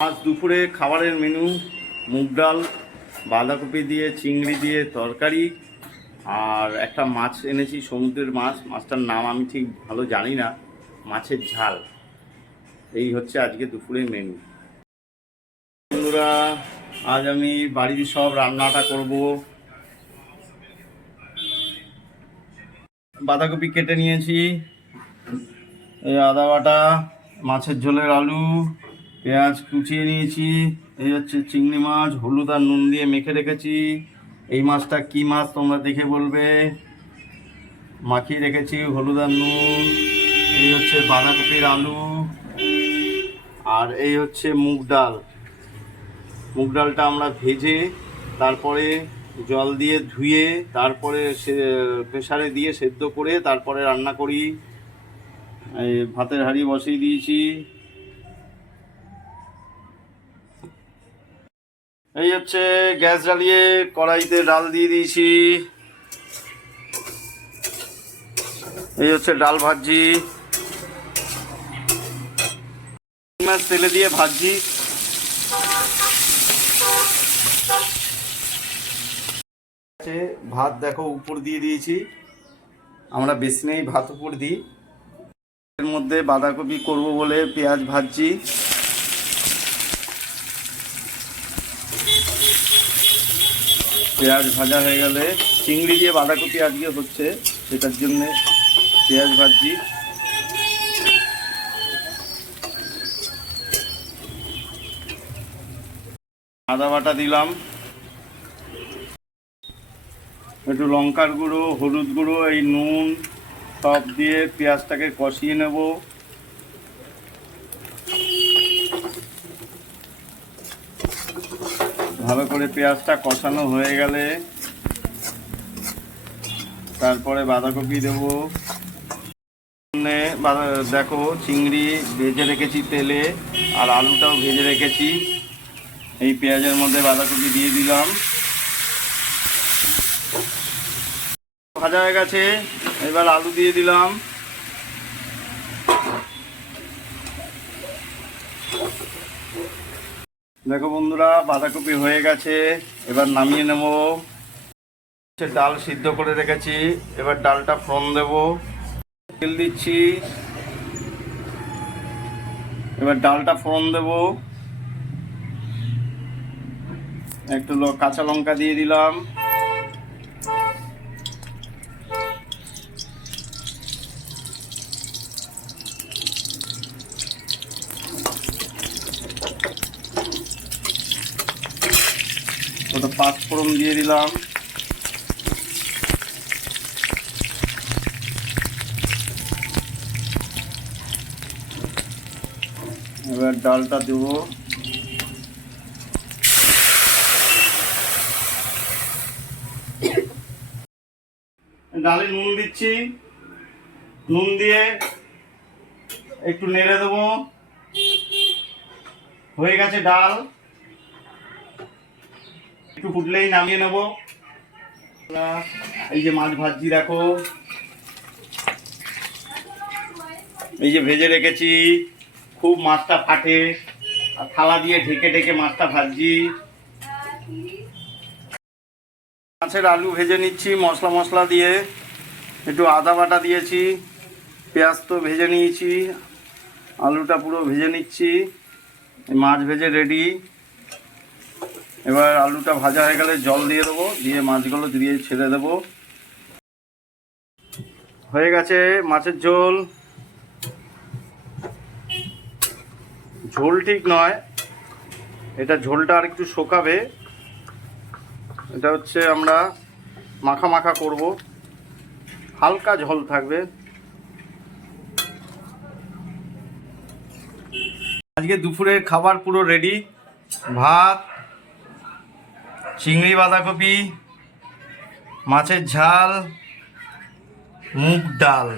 আজ দুপুরে খাবারের মেনু, মুগ ডাল, বাঁধাকপি দিয়ে, চিংড়ি দিয়ে তরকারি, আর একটা মাছ এনেছি, সমুদ্রের মাছ। মাছটার নাম আমি ঠিক ভালো জানি না, মাছের ঝাল। এই হচ্ছে আজকে দুপুরের মেনু। বন্ধুরা, আজ আমি বাড়ির সব রান্নাটা করব। বাঁধাকপি কেটে নিয়েছি, এই আদা বাটা, মাছের ঝোলের আলু পেঁয়াজ কুচিয়ে নিয়েছি, এই হচ্ছে চিংড়ি মাছ, হলুদ আর নুন দিয়ে মেখে রেখেছি। এই মাছটা কি মাছ তোমরা দেখে বলবে? মাখিয়ে রেখেছি হলুদ আর নুন, এই হচ্ছে বাঁধাকপির আলু, আর এই হচ্ছে মুগ ডাল। মুগ ডালটা আমরা ভেজে, তারপরে জল দিয়ে ধুয়ে, তারপরে সে, প্রেসারে দিয়ে সেদ্ধ করে তারপরে রান্না করি। ভাতের হাঁড়ি বসিয়ে দিয়েছি। এই হচ্ছে গ্যাস জ্বালিয়ে কড়াইতে ডাল দিয়ে দিয়েছি। এই হচ্ছে ডাল ভাজি মাছ তেলে দিয়ে ভাজি ভাত দেখো উপর দিয়ে দিয়েছি। আমরা বেশি নেই, ভাত উপর দিই। এর মধ্যে বাঁধাকপি করব বলে পেঁয়াজ ভাজছি। পেঁয়াজ ভাজা হয়ে গেলে চিংড়ি দিয়ে বাঁধাকপি আজকে হচ্ছে, সেটার জন্য পেঁয়াজ ভাজছি। আদা বাটা দিলাম। একটু লঙ্কার গুঁড়ো, হলুদ গুঁড়ো, এই নুন, সব দিয়ে পেঁয়াজটাকে কষিয়ে নেব। ভালো করে পেঁয়াজটা কষানো হয়ে গেলে তারপরে বাঁধাকপি দেবো। দেখো চিংড়ি ভেজে রেখেছি তেলে আর আলুটাও ভেজে রেখেছি। এই পেঁয়াজের মধ্যে বাঁধাকপি দিয়ে দিলাম। ভাজা হয়ে গেছে, এবার আলু দিয়ে দিলাম। দেখো বন্ধুরা, বাঁধাকপি হয়ে গেছে। এবার নামিয়ে নেব। ডাল সিদ্ধ করে রেখেছি। এবার ডালটা ফোড়ন দেব। তেল দিচ্ছি। এবার ডালটা ফোড়ন দেব। একটু কাঁচা লঙ্কা দিয়ে দিলাম। ওটা পাঁচ ফোড়ন দিয়ে দিলাম। এবার ডালটা দেবো। ডালে নুন দিচ্ছি। নুন দিয়ে একটু নেড়ে দেবো। হয়ে গেছে ডাল। একটু ফুটলেই নামিয়ে নেব। এই যে মাছ ভাজি রাখো। এই যে ভেজে রেখেছি, খুব মাছটা ফাটে। আর থালা দিয়ে ঢেকে ঢেকে মাছটা ভাজি মাছের আলু ভেজে নিচ্ছি, মশলা মশলা দিয়ে। একটু আদা বাটা দিয়েছি, পেঁয়াজ তো ভেজে নিয়েছি, আলুটা পুরো ভেজে নিচ্ছি। মাছ ভেজে রেডি। এবার আলুটা ভাজা হয়ে গেলে জল দিয়ে দেবো, দিয়ে মাছগুলো দিয়ে ছেড়ে দেবো। হয়ে গেছে মাছের ঝোল। ঝোল ঠিক নয়, এটা ঝোলটা আর একটু শোকাবে। এটা হচ্ছে আমরা মাখা মাখা করব। হালকা ঝোল থাকবে। আজকে দুপুরের খাবার পুরো রেডি ভাত চিংড়ি বাঁধাকপি মাছের ঝাল মুগ ডাল।